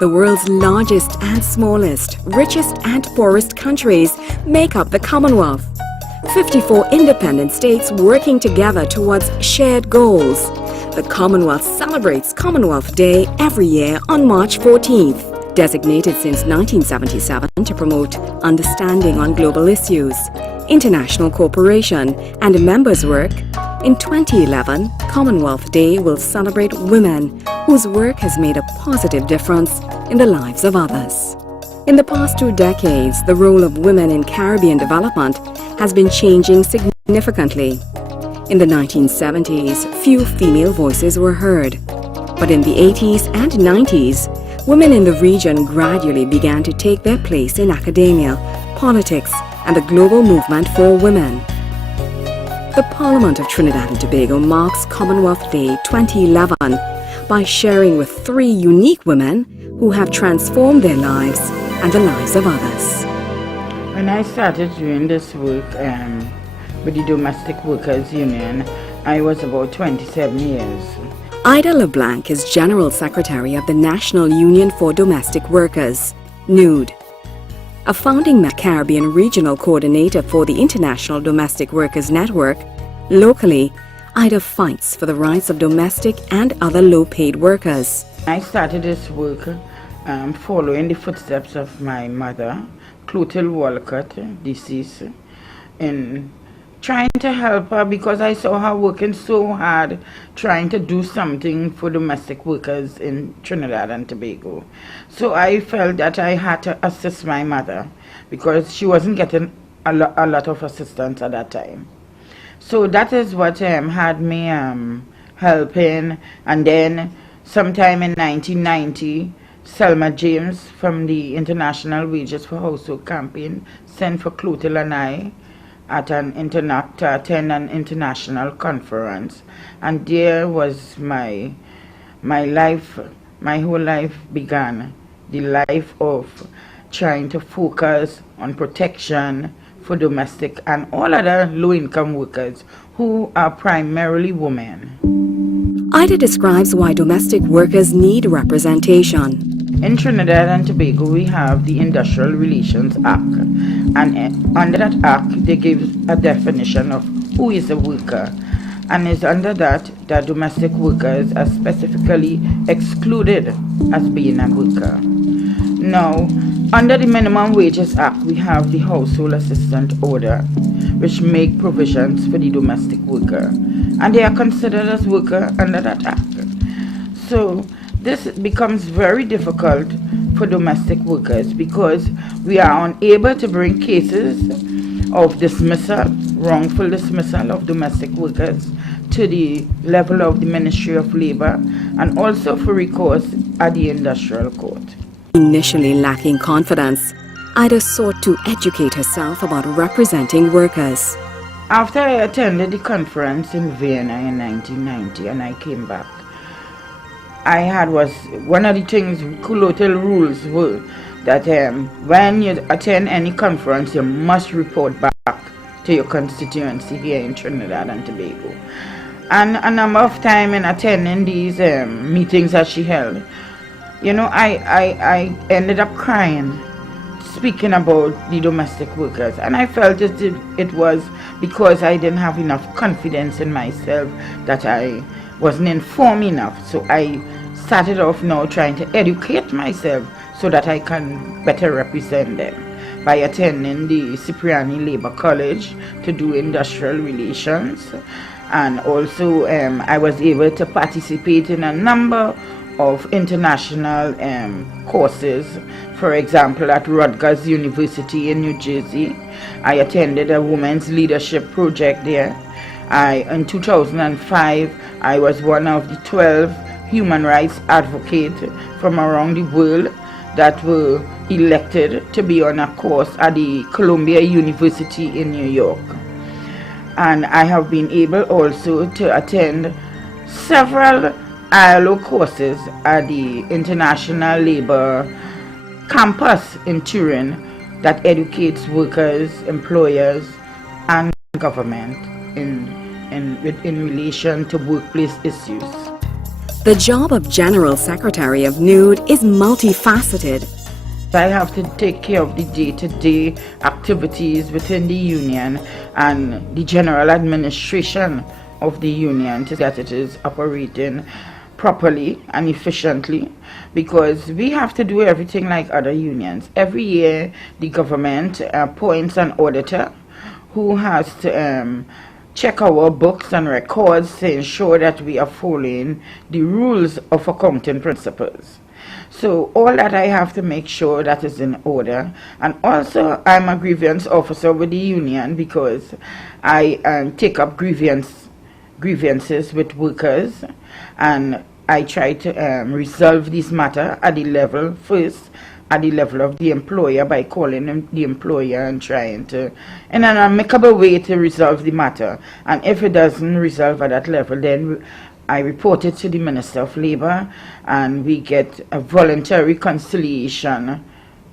The world's largest and smallest, richest and poorest countries make up the Commonwealth. 54 independent states working together towards shared goals. The Commonwealth celebrates Commonwealth Day every year on March 14th, designated since 1977 to promote understanding on global issues, international cooperation, and members' work. In 2011, Commonwealth Day will celebrate women whose work has made a positive difference in the lives of others. In the past 2 decades, the role of women in Caribbean development has been changing significantly. In the 1970s, few female voices were heard. But in the 80s and 90s, women in the region gradually began to take their place in academia, politics, and the global movement for women. The Parliament of Trinidad and Tobago marks Commonwealth Day 2011 by sharing with 3 unique women who have transformed their lives and the lives of others. When I started doing this work with the Domestic Workers Union, I was about 27 years. Ida Le Blanc is General Secretary of the National Union for Domestic Workers, NUD. A founding Caribbean Regional Coordinator for the International Domestic Workers Network, locally, Ida fights for the rights of domestic and other low-paid workers. I started this work following the footsteps of my mother, Clotilde Walcott, deceased, in trying to help her because I saw her working so hard trying to do something for domestic workers in Trinidad and Tobago. So I felt that I had to assist my mother because she wasn't getting a lot of assistance at that time. So that is what had me helping. And then sometime in 1990, Selma James from the International Wages for Household campaign sent for Clotilde and I to attend an international conference, and there was my life, my whole life began. The life of trying to focus on protection for domestic and all other low-income workers who are primarily women. Ida describes why domestic workers need representation. In Trinidad and Tobago, we have the Industrial Relations Act, and under that act, they give a definition of who is a worker, and it's under that domestic workers are specifically excluded as being a worker. Now, under the Minimum Wages Act, we have the Household Assistant Order, which make provisions for the domestic worker, and they are considered as worker under that act. So this becomes very difficult for domestic workers because we are unable to bring cases of dismissal, wrongful dismissal of domestic workers to the level of the Ministry of Labor, and also for recourse at the Industrial Court. Initially lacking confidence, Ida sought to educate herself about representing workers. After I attended the conference in Vienna in 1990 and I came back, one of the things, colloquial rules were that when you attend any conference, you must report back to your constituency here in Trinidad and Tobago. And a number of times in attending these meetings that she held, I ended up crying, speaking about the domestic workers. And I felt it was because I didn't have enough confidence in myself, that I wasn't informed enough. So I started off now trying to educate myself so that I can better represent them by attending the Cipriani Labor College to do industrial relations, and also I was able to participate in a number of international courses. For example, at Rutgers University in New Jersey, I attended a women's leadership project there. In 2005, I was one of the 12 human rights advocates from around the world that were elected to be on a course at the Columbia University in New York. And I have been able also to attend several ILO courses at the International Labor Campus in Turin that educates workers, employers, and government in relation to workplace issues. The job of General Secretary of NUD is multifaceted. I have to take care of the day-to-day activities within the union and the general administration of the union to that it is operating properly and efficiently, because we have to do everything like other unions. Every year the government appoints an auditor who has to check our books and records to ensure that we are following the rules of accounting principles. So all that I have to make sure that is in order. And also I'm a grievance officer with the union, because I take up grievances with workers, and I try to resolve this matter at the level first, at the level of the employer, by calling the employer and trying to, in an amicable way, to resolve the matter. And if it doesn't resolve at that level, then I report it to the Minister of Labour, and we get a voluntary conciliation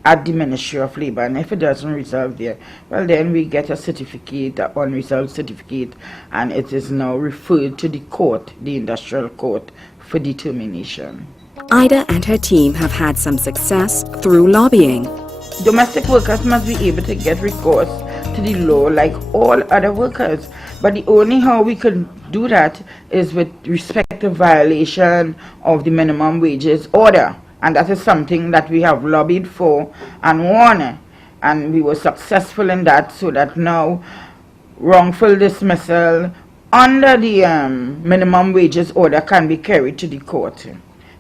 at the Ministry of Labour. And if it doesn't resolve there, well, then we get a certificate, an unresolved certificate, and it is now referred to the court, the industrial court, for determination. Ida and her team have had some success through lobbying. Domestic workers must be able to get recourse to the law like all other workers, but the only how we can do that is with respect to violation of the minimum wages order, and that is something that we have lobbied for and won, and we were successful in that, so that now wrongful dismissal under the minimum wages order can be carried to the court,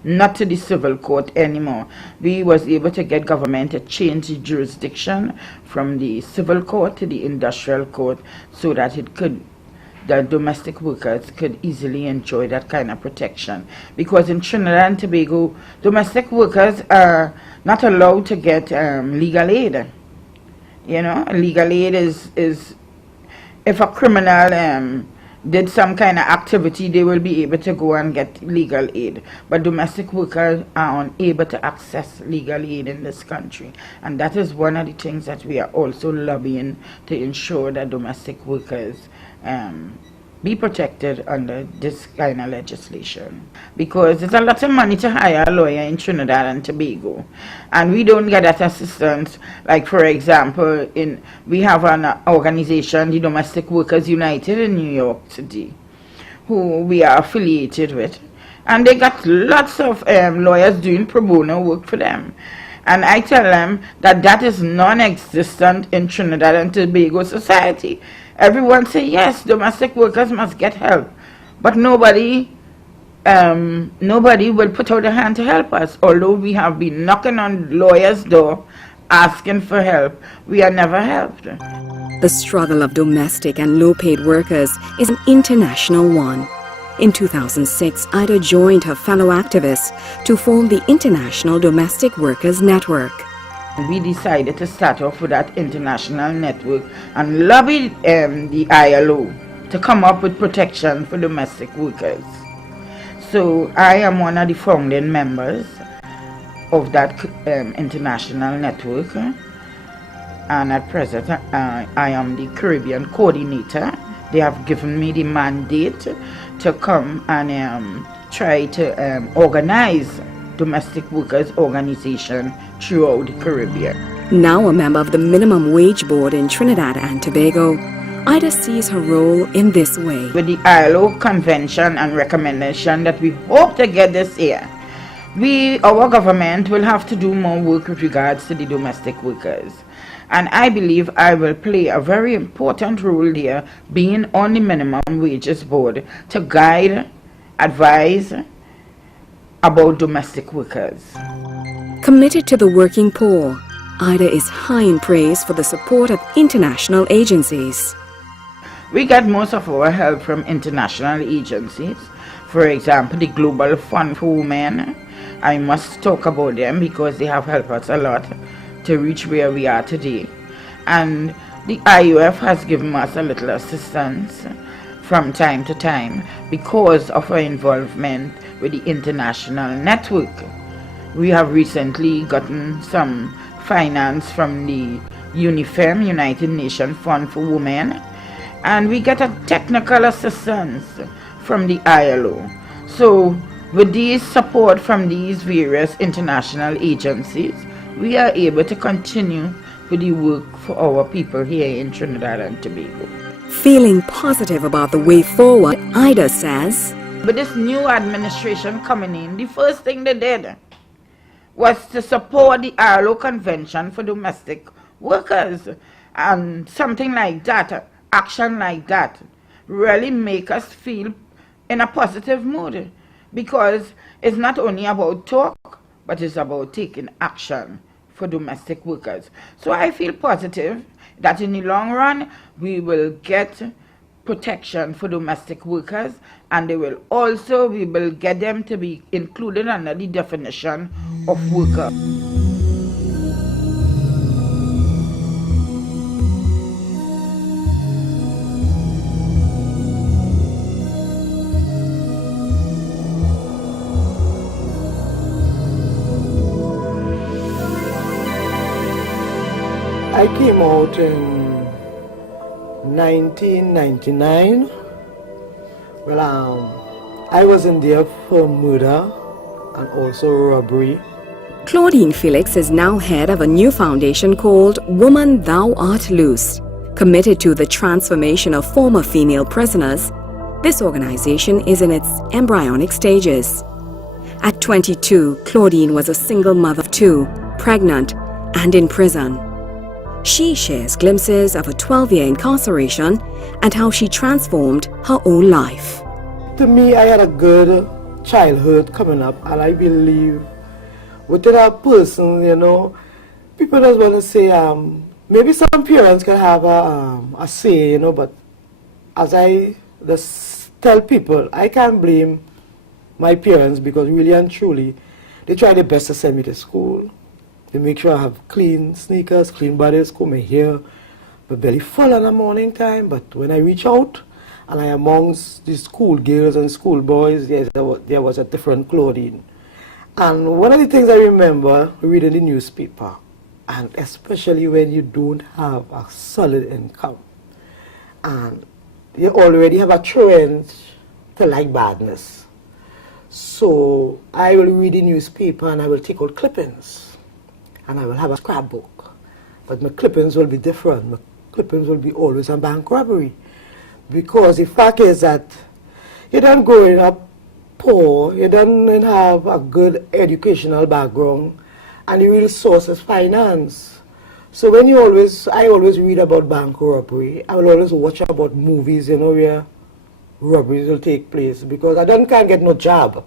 not to the civil court anymore. We was able to get government to change the jurisdiction from the civil court to the industrial court, so that the domestic workers could easily enjoy that kind of protection. Because in Trinidad and Tobago, domestic workers are not allowed to get legal aid. You know, legal aid is if a criminal did some kind of activity, they will be able to go and get legal aid. But domestic workers are unable to access legal aid in this country. And that is one of the things that we are also lobbying to ensure that domestic workers be protected under this kind of legislation. Because it's a lot of money to hire a lawyer in Trinidad and Tobago, and we don't get that assistance. Like, for example, we have an organization, the Domestic Workers United in New York City, who we are affiliated with, and they got lots of lawyers doing pro bono work for them. And I tell them that that is non-existent in Trinidad and Tobago society. Everyone say, yes, domestic workers must get help, but nobody will put out a hand to help us. Although we have been knocking on lawyers' door asking for help, we are never helped. The struggle of domestic and low-paid workers is an international one. In 2006, Ida joined her fellow activists to form the International Domestic Workers Network. We decided to start off with that international network and lobby the ILO to come up with protection for domestic workers. So I am one of the founding members of that international network, and at present I am the Caribbean coordinator. They have given me the mandate to come and try to organize domestic workers organization throughout the Caribbean. Now a member of the Minimum Wage Board in Trinidad and Tobago, Ida sees her role in this way. With the ILO convention and recommendation that we hope to get this year, our government will have to do more work with regards to the domestic workers. And I believe I will play a very important role there, being on the Minimum Wages Board, to guide, advise about domestic workers. Committed to the working poor, Ida is high in praise for the support of international agencies. We get most of our help from international agencies. For example, the Global Fund for Women. I must talk about them because they have helped us a lot to reach where we are today. And the IUF has given us a little assistance from time to time because of our involvement with the international network. We have recently gotten some finance from the UNIFEM, United Nations Fund for Women, and we get a technical assistance from the ILO. So With these support from these various international agencies, we are able to continue with the work for our people here in Trinidad and Tobago. Feeling positive about the way forward, Ida says, With this new administration coming in, the first thing they did was to support the ILO Convention for Domestic Workers, and something like that, action like that, really make us feel in a positive mood, because it's not only about talk, but it's about taking action for domestic workers. So I feel positive that in the long run we will get protection for domestic workers, and they will also, we will get them to be included under the definition of worker. I came out in 1999. Well, I was in there for murder and also robbery. Claudine Felix is now head of a new foundation called Woman Thou Art Loosed. Committed to the transformation of former female prisoners, this organization is in its embryonic stages. At 22, Claudine was a single mother of 2, pregnant and in prison. She shares glimpses of a 12-year incarceration and how she transformed her own life. To me, I had a good childhood coming up, and I believe within a person, people just want to say, maybe some parents can have a say, but as I just tell people, I can't blame my parents, because really and truly, they try their best to send me to school. They make sure I have clean sneakers, clean bodies, comb my hair, my belly full in the morning time. But when I reach out and I am amongst the school girls and school boys, there was a different Claudine. And one of the things I remember reading the newspaper, and especially when you don't have a solid income, and you already have a trend to like badness. So I will read the newspaper and I will take out clippings. And I will have a scrapbook. But my clippings will be different. My clippings will be always on bank robbery. Because the fact is that you don't grow up poor, you don't have a good educational background, and the real source is finance. So when I always read about bank robbery, I will always watch about movies, where robberies will take place, because can't get no job.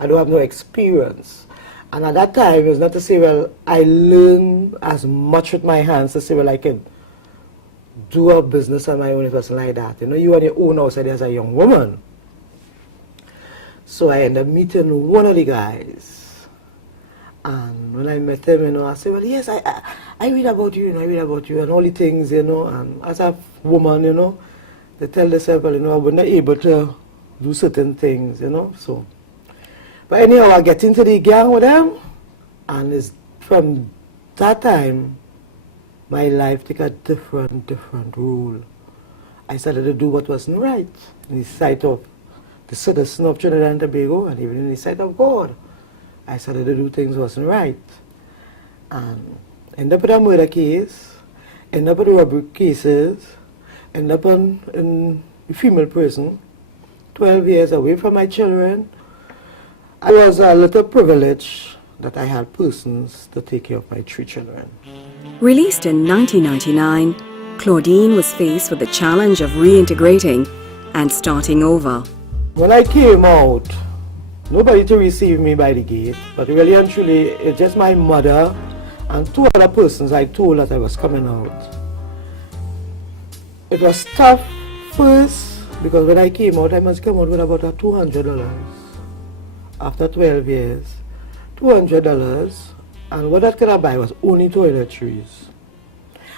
I don't have no experience. And at that time, it was not to say, well, I learned as much with my hands to say, well, I can do a business on my own, or something like that. You on your own outside as a young woman. So I ended up meeting one of the guys. And when I met him, I said, well, yes, I read about you, I read about you, and all the things, and as a woman, they tell themselves, well, I was not able to do certain things, so. But anyhow, I get into the gang with them, and it's from that time, my life took a different role. I started to do what wasn't right in the sight of the citizen of Trinidad and Tobago, and even in the sight of God. I started to do things wasn't right. And end up with a murder case, end up with robbery cases, end up in a female prison, 12 years away from my children. I was a little privileged that I had persons to take care of my 3 children. Released in 1999, Claudine was faced with the challenge of reintegrating and starting over. When I came out, nobody to receive me by the gate, but really and truly, it's just my mother and 2 other persons I told that I was coming out. It was tough first, because when I came out, I must come out with about $200. After 12 years, $200, and what that could I buy was only toiletries.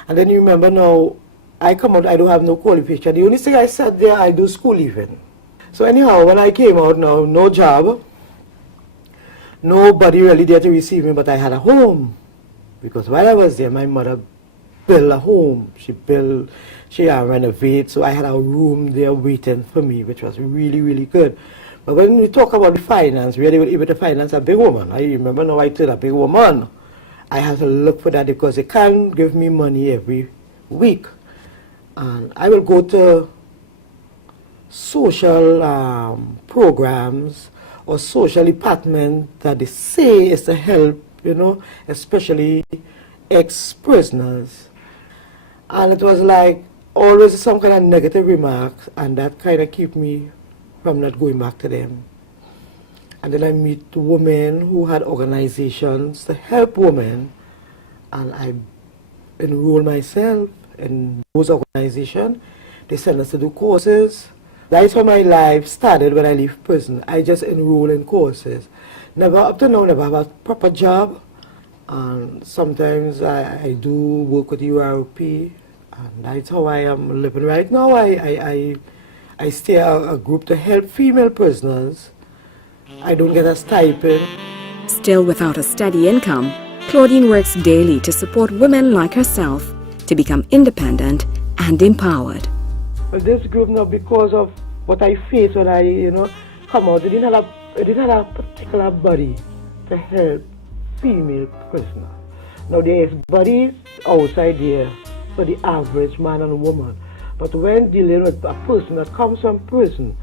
And then you remember now, I come out, I don't have no qualification. The only thing I said there, I do school even. So anyhow, when I came out now, no job, nobody really there to receive me, but I had a home. Because while I was there, my mother built a home. She renovated, so I had a room there waiting for me, which was really, really good. But when we talk about the finance, we are able to finance a big woman. I remember now I told a big woman, I have to look for that because they can't give me money every week. And I will go to social programs or social department that they say is to help, you know, especially ex-prisoners. And it was like always some kind of negative remarks, and that kind of keep me from not going back to them. And then I meet women who had organizations to help women, and I enroll myself in those organizations. They send us to do courses. That's how my life started when I left prison. I just enroll in courses. Never, up to now, never have a proper job. And sometimes I do work with URP, and that's how I am living right now. I stay a group to help female prisoners. I don't get a stipend. Still without a steady income, Claudine works daily to support women like herself to become independent and empowered. But this group now, because of what I face when I, come out, it didn't have a particular body to help female prisoners. Now there is bodies outside there for the average man and woman. But when dealing with a person that comes from prison,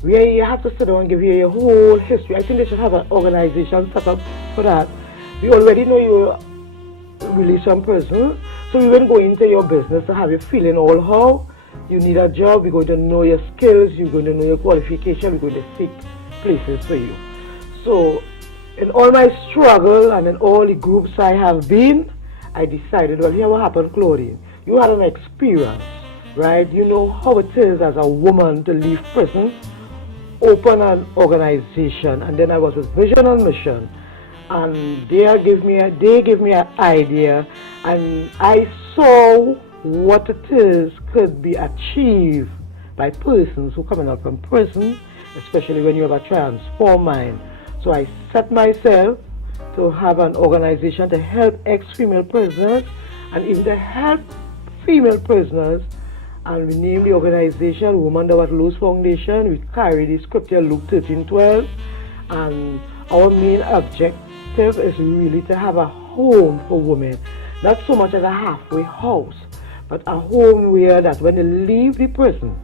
where you have to sit down and give you your whole history, I think they should have an organization set up for that. We already know you released from prison, so we won't go into your business to have you feeling all how. You need a job, we're going to know your skills, you're going to know your qualification, we're going to seek places for you. So in all my struggle and in all the groups I have been, I decided, well, here what happened, Claudine. You had an experience, right? You know how it is as a woman to leave prison, open an organization, and then I was with Vision and Mission, and they gave me an idea, and I saw what it is could be achieved by persons who coming out from prison, especially when you have a transformed mind. So I set myself to have an organization to help ex-female prisoners and even to help female prisoners, and we named the organization Woman That Was Loose Foundation. We carry the scripture Luke 13:12, and our main objective is really to have a home for women, not so much as a halfway house, but a home where that when they leave the prison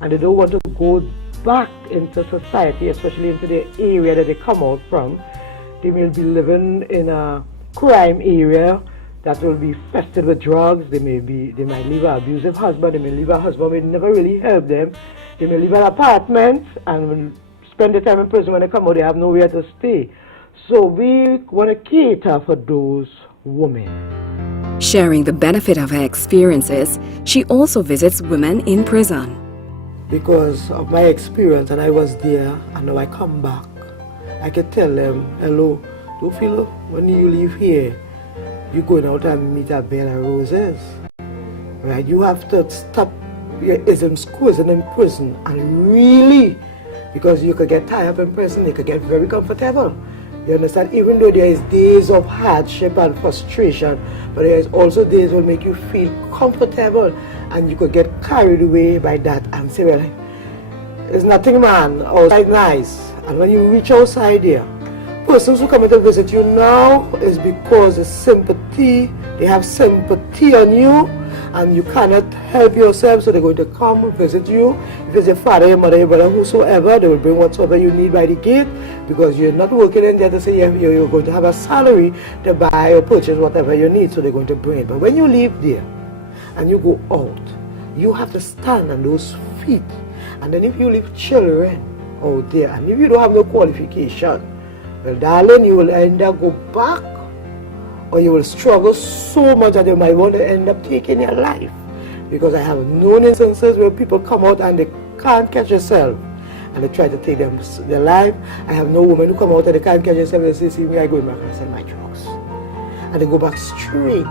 and they don't want to go back into society, especially into the area that they come out from, they may be living in a crime area that will be infested with drugs. They might leave an abusive husband, they may leave a husband who never really helped them, they may leave an apartment and spend the time in prison. When they come out, they have nowhere to stay. So we want to cater for those women. Sharing the benefit of her experiences, she also visits women in prison. Because of my experience, and I was there, and now I come back, I can tell them, hello, don't feel when you leave here, you're going out and meet a bed of roses. Right? You have to stop your isms causing in prison, and really, because you could get tired up in prison, you could get very comfortable. You understand? Even though there is days of hardship and frustration, but there is also days that make you feel comfortable, and you could get carried away by that and say, well, there's nothing, man, outside nice. And when you reach outside there, persons who come to visit you now is because the sympathy, they have sympathy on you, and you cannot help yourself, so they're going to come visit you. If it's your father, your mother, your brother, whosoever, they will bring whatsoever you need by the gate, because you're not working in there to say you're going to have a salary to buy or purchase whatever you need, so they're going to bring it. But when you leave there and you go out, you have to stand on those feet. And then if you leave children out there, and if you don't have no qualification, well, darling, you will either go back, or you will struggle so much that you might want to end up taking your life. Because I have known instances where people come out and they can't catch themselves, and they try to take their life. I have no woman who come out and they can't catch themselves and say, see me, I go back and sell my drugs. And they go back straight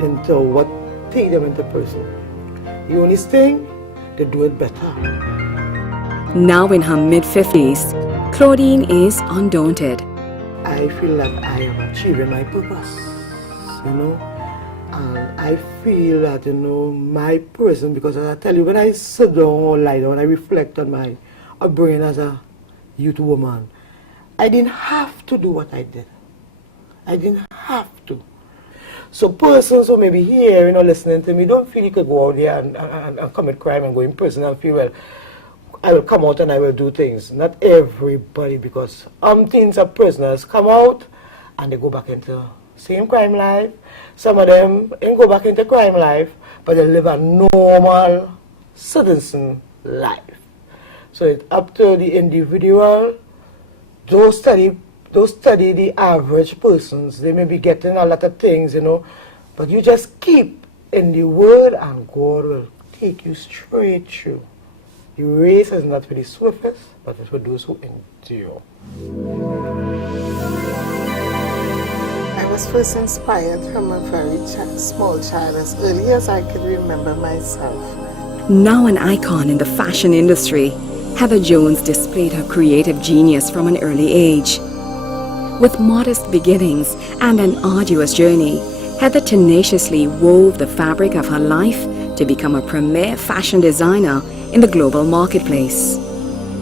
into what take them into prison. The only thing, they do it better. Now in her mid-50s, Claudine is undaunted. I feel that I am achieving my purpose, and I feel that, my person, because as I tell you, when I sit down or lie down, I reflect on my upbringing as a youth woman. I didn't have to do what I did. I didn't have to. So persons who may be hearing or listening to me, don't feel you could go out there and commit crime and go in prison and feel, well, I will come out and I will do things. Not everybody, because things of prisoners come out and they go back into same crime life. Some of them ain't go back into crime life, but they live a normal citizen life. So it's up to the individual. Don't study the average persons. They may be getting a lot of things, you know, but you just keep in the word and God will take you straight through. The race is not for the swiftest, but it's for those who endure. I was first inspired from a very small child, as early as I could remember myself. Now an icon in the fashion industry, Heather Jones displayed her creative genius from an early age. With modest beginnings and an arduous journey, Heather tenaciously wove the fabric of her life to become a premier fashion designer in the global marketplace.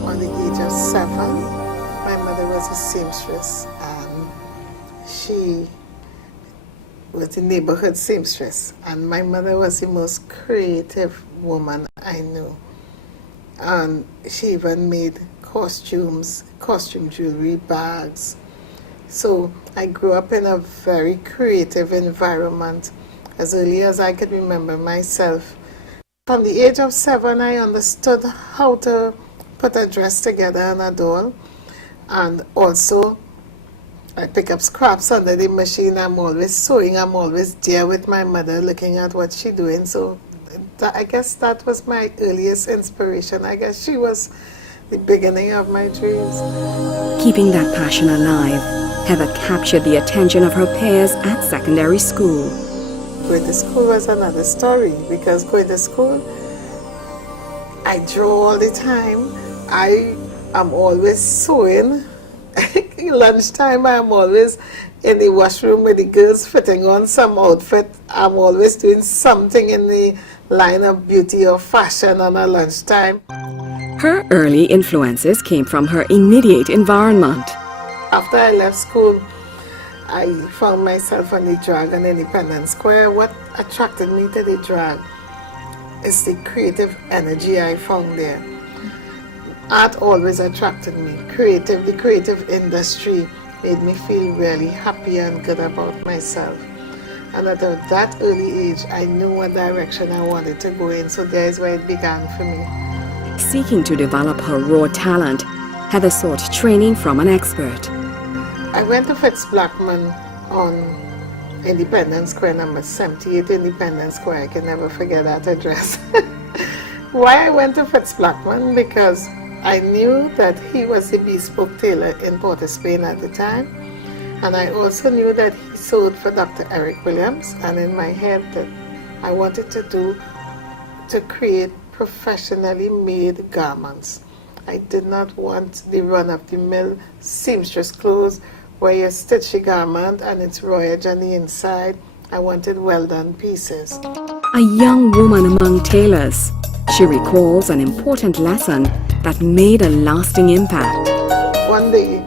On the age of 7, my mother was a seamstress. She was the neighborhood seamstress, and my mother was the most creative woman I knew. And she even made costumes, costume jewelry, bags. So I grew up in a very creative environment as early as I could remember myself. From the age of 7, I understood how to put a dress together and a doll. And also, I pick up scraps under the machine. I'm always sewing. I'm always there with my mother looking at what she's doing. So I guess that was my earliest inspiration. I guess she was the beginning of my dreams. Keeping that passion alive, Heather captured the attention of her peers at secondary school. Going to school was another story, because going to school, I draw all the time. I am always sewing. Lunchtime, I'm always in the washroom with the girls fitting on some outfit. I'm always doing something in the line of beauty or fashion on a lunchtime. Her early influences came from her immediate environment. After I left school, I found myself on the drag on Independence Square. What attracted me to the drag is the creative energy I found there. Art always attracted me. The creative industry made me feel really happy and good about myself. And at that early age, I knew what direction I wanted to go in, so there's where it began for me. Seeking to develop her raw talent, Heather sought training from an expert. I went to Fitz Blackman on Independence Square, number 78 Independence Square. I can never forget that address. Why I went to Fitz Blackman? Because I knew that he was the bespoke tailor in Port of Spain at the time. And I also knew that he sewed for Dr. Eric Williams. And in my head that I wanted to create professionally made garments. I did not want the run-of-the-mill seamstress clothes where you stitch a garment and it's rawage on the inside. I wanted well-done pieces. A young woman among tailors, she recalls an important lesson that made a lasting impact. One day,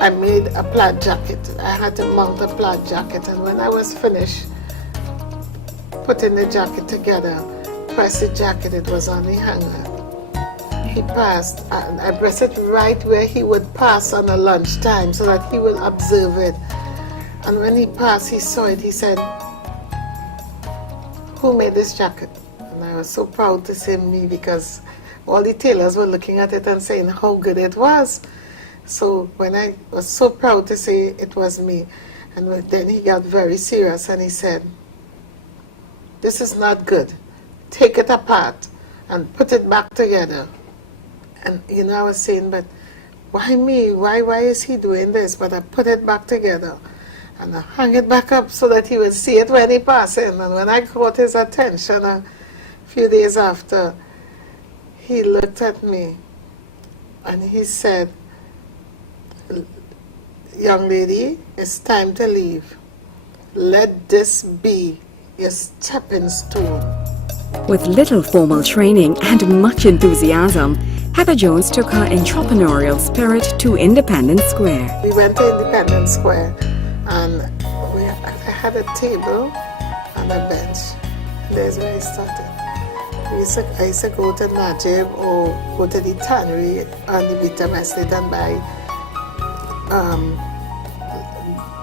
I made a plaid jacket. I had to mount a plaid jacket, and when I was finished putting the jacket together, pressed the jacket, it was on the hanger. He passed, and I pressed it right where he would pass on a lunchtime so that he will observe it. And when he passed, he saw it, he said, "Who made this jacket?" And I was so proud to say me, because all the tailors were looking at it and saying how good it was. So when I was so proud to say it was me, and then he got very serious and he said, "This is not good. Take it apart and put it back together." And I was saying, but why me? Why is he doing this? But I put it back together and I hung it back up so that he would see it when he passed in. And when I caught his attention a few days after, he looked at me and he said, "Young lady, it's time to leave. Let this be your stepping stone." With little formal training and much enthusiasm, Heather Jones took her entrepreneurial spirit to Independence Square. We went to Independence Square and I had a table and a bench. There's where I started. I used to go to Najib or go to the tannery on the Vitam Estate and buy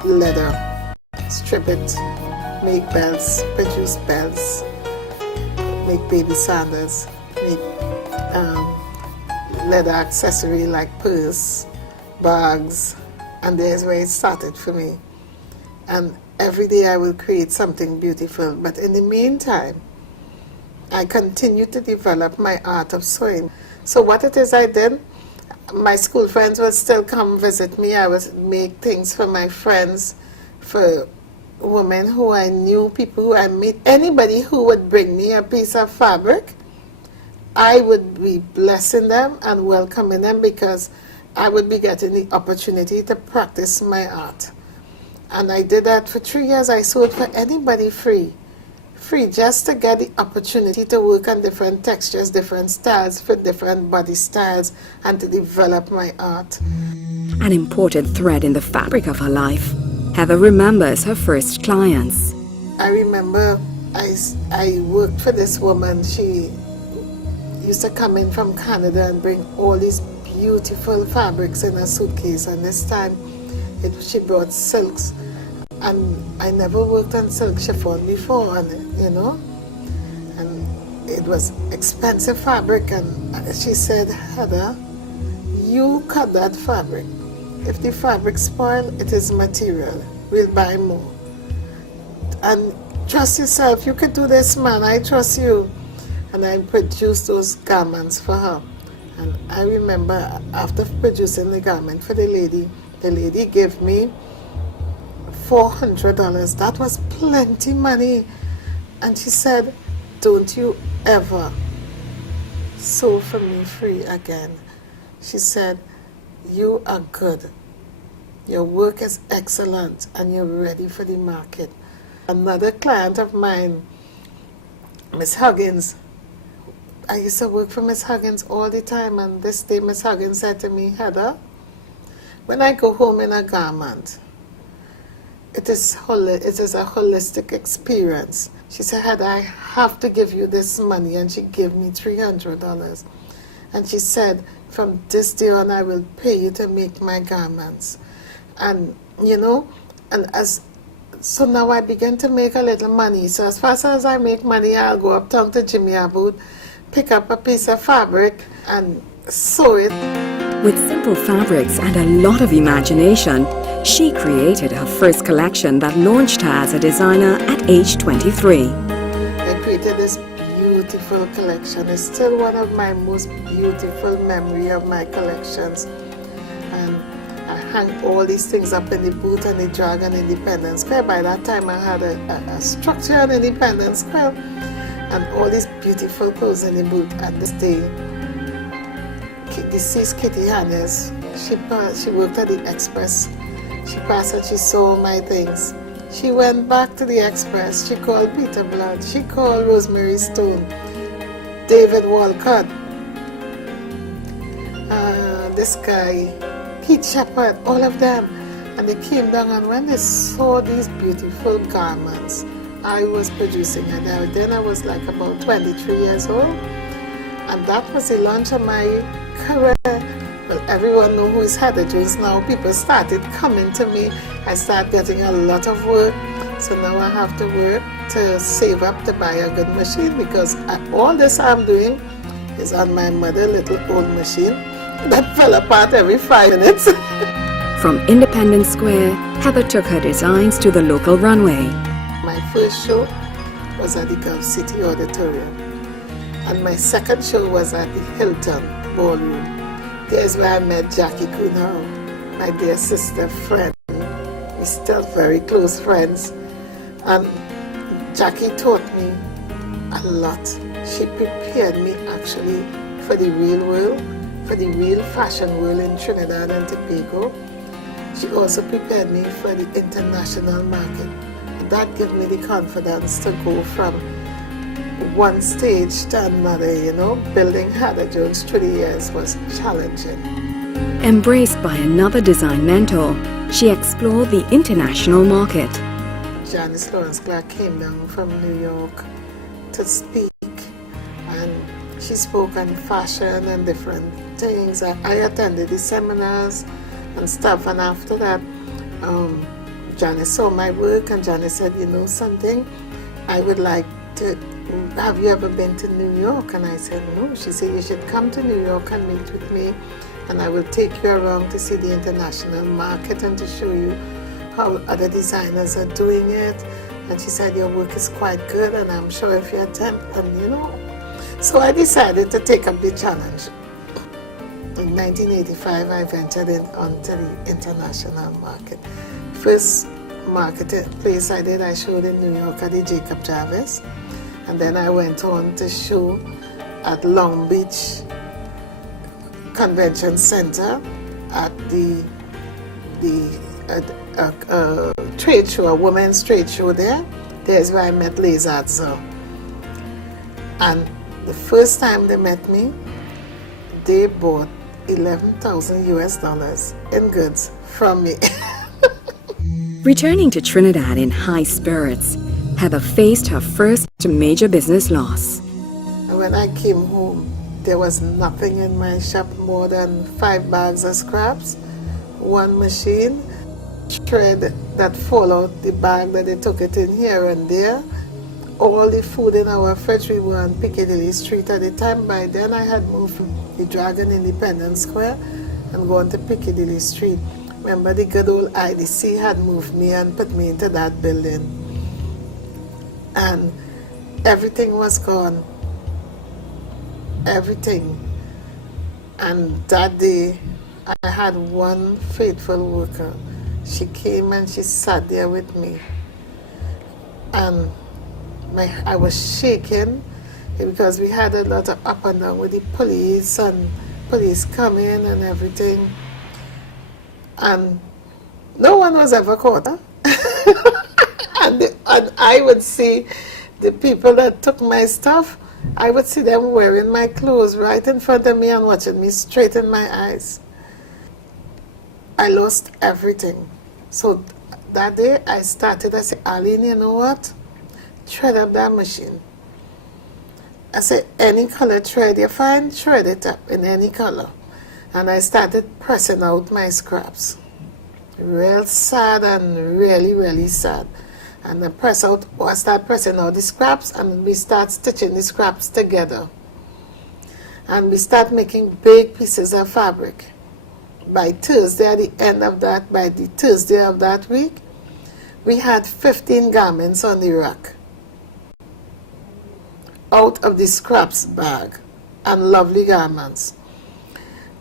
leather, strip it, make belts, produce belts, make baby sandals, make leather accessory like purse, bags, and there's where it started for me. And every day I will create something beautiful, but in the meantime, I continue to develop my art of sewing. So what it is I did, my school friends would still come visit me. I would make things for my friends, for women who I knew, people who I met. Anybody who would bring me a piece of fabric, I would be blessing them and welcoming them because I would be getting the opportunity to practice my art. And I did that for 3 years. I sewed for anybody free just to get the opportunity to work on different textures, different styles, for different body styles, and to develop my art. An important thread in the fabric of her life, Heather remembers her first clients. I remember I worked for this woman. She used to come in from Canada and bring all these beautiful fabrics in a suitcase, and this time she brought silks. And I never worked on silk chiffon before, and and it was expensive fabric. And she said, Heather, you cut that fabric. If the fabric spoil, it is material. We'll buy more. And trust yourself. You could do this, man. I trust you. And I produced those garments for her. And I remember after producing the garment for the lady gave me $400. That was plenty money. And she said, don't you ever sew for me free again. She said, you are good. Your work is excellent and you're ready for the market. Another client of mine, Miss Huggins, I used to work for Miss Huggins all the time, and this day Miss Huggins said to me, Heather, when I go home in a garment, it is a holistic experience. She said, Heather, I have to give you this money, and she gave me $300. And she said, from this day on, I will pay you to make my garments. And, so now I began to make a little money. So as fast as I make money, I'll go uptown to Jimmy Aboud, pick up a piece of fabric and sew it. With simple fabrics and a lot of imagination, she created her first collection that launched her as a designer at age 23. I created this beautiful collection. It's still one of my most beautiful memory of my collections. And I hang all these things up in the booth and the drag on Independence Square. By that time I had a structure on Independence Square and all these beautiful clothes in the booth. At this day, deceased Kitty Hannes, she worked at the Express. She passed and she saw my things. She went back to the Express. She called Peter Blood. She called Rosemary Stone, David Walcott, this guy, Keith Shepard, all of them. And they came down, and when they saw these beautiful garments I was producing, and then I was like about 23 years old, and that was the launch of my career. Well, everyone knows who is Heather Jones now. People started coming to me. I started getting a lot of work. So now I have to work to save up to buy a good machine, because all this I'm doing is on my mother's little old machine that fell apart every 5 minutes. From Independence Square, Heather took her designs to the local runway. My first show was at the Gulf City Auditorium, and my second show was at the Hilton Ballroom. There's where I met Jackie Kunau, my dear sister, friend. We're still very close friends. And Jackie taught me a lot. She prepared me actually for the real world, for the real fashion world in Trinidad and Tobago. She also prepared me for the international market. And that gave me the confidence to go from one stage to another, building Ida Jones 30 years was challenging. Embraced by another design mentor, she explored the international market. Janice Lawrence Clark came down from New York to speak, and she spoke on fashion and different things. I attended the seminars and stuff, and after that, Janice saw my work, and Janice said, something, I would like to, have you ever been to New York? And I said, no. She said, you should come to New York and meet with me, and I will take you around to see the international market and to show you how other designers are doing it. And she said, your work is quite good, and I'm sure if you attempt, and So I decided to take up the challenge. In 1985, I ventured onto the international market. First market place I did, I showed in New York at the Jacob Jarvis. And then I went on to show at Long Beach Convention Center at the trade show, a women's trade show there. There's where I met Les Adzer. And the first time they met me, they bought $11,000 in goods from me. Returning to Trinidad in high spirits, Heather faced her first major business loss. And when I came home, there was nothing in my shop more than 5 bags of scraps, 1 machine, thread that fall out the bag that they took it in here and there. All the food in our factory were on Piccadilly Street at the time. By then I had moved from the Dragon Independence Square and gone to Piccadilly Street. Remember, the good old IDC had moved me and put me into that building. And everything was gone. Everything. And that day, I had one faithful worker. She came and she sat there with me. And I was shaking because we had a lot of up and down with the police and police coming and everything. And no one was ever caught. And I would see the people that took my stuff, I would see them wearing my clothes right in front of me and watching me straight in my eyes. I lost everything. So that day I started, I said, Arlene, you know what? Thread up that machine. I said, any color thread you find, thread it up in any color. And I started pressing out my scraps. Real sad and really, really sad. And I start pressing out the scraps, and we start stitching the scraps together. And we start making big pieces of fabric. By Thursday, at the end of that, by the Thursday of that week, we had 15 garments on the rack out of the scraps bag, and lovely garments.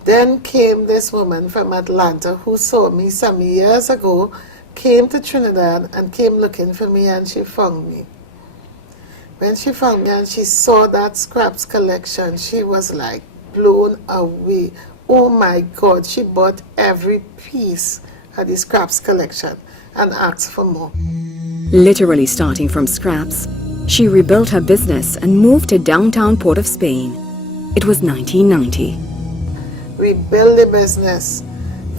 Then came this woman from Atlanta who saw me some years ago, came to Trinidad and came looking for me, and she found me. When she found me and she saw that scraps collection, she was like blown away. Oh my God, she bought every piece of the scraps collection and asked for more. Literally starting from scraps, she rebuilt her business and moved to downtown Port of Spain. It was 1990. We built the business.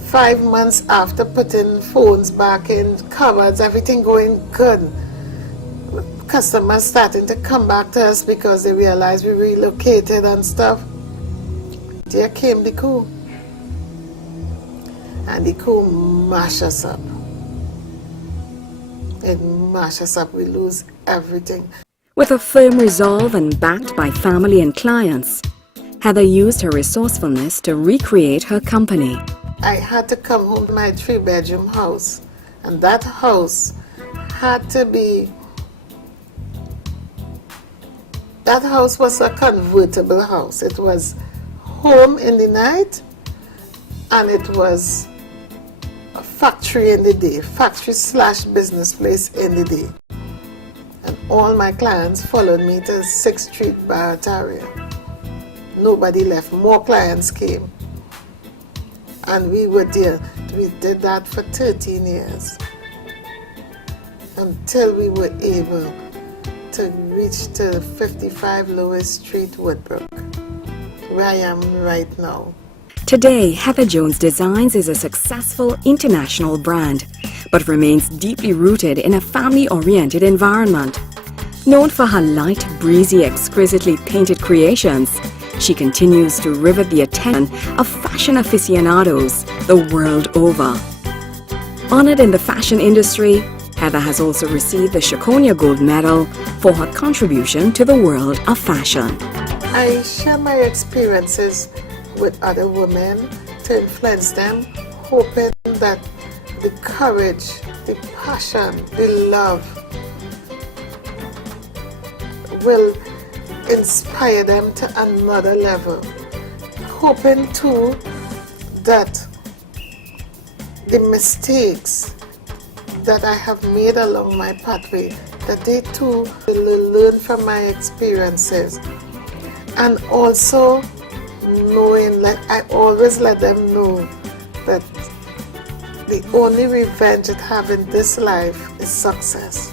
5 months after putting phones back in, cupboards, everything going good. Customers starting to come back to us because they realized we relocated and stuff. There came the coup. And the coup mashed us up. It mashed us up. We lose everything. With a firm resolve and backed by family and clients, Heather used her resourcefulness to recreate her company. I had to come home to my 3-bedroom house, and that house had to be, that house was a convertible house. It was home in the night, and it was a factory in the day, factory/business place in the day. And all my clients followed me to 6th Street, Barriteau. Nobody left. More clients came. And we were there. We did that for 13 years. Until we were able to reach to 55 Lower Street, Woodbrook, where I am right now. Today, Heather Jones Designs is a successful international brand, but remains deeply rooted in a family-oriented environment. Known for her light, breezy, exquisitely painted creations, she continues to rivet the attention of fashion aficionados the world over. Honored in the fashion industry, Heather has also received the Shakonia Gold Medal for her contribution to the world of fashion. I share my experiences with other women to influence them, hoping that the courage, the passion, the love will inspire them to another level. Hoping too that the mistakes that I have made along my pathway, that they too will learn from my experiences. And also knowing, like I always let them know that the only revenge I have in this life is success.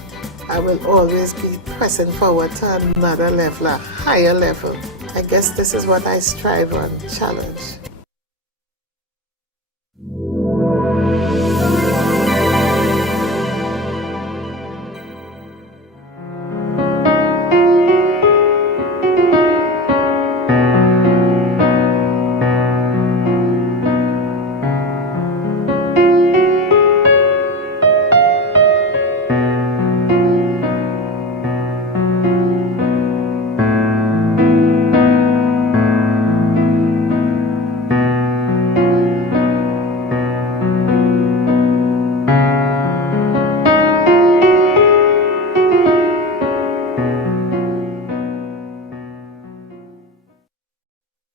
I will always be pressing forward to another level, a higher level. I guess this is what I strive on, challenge.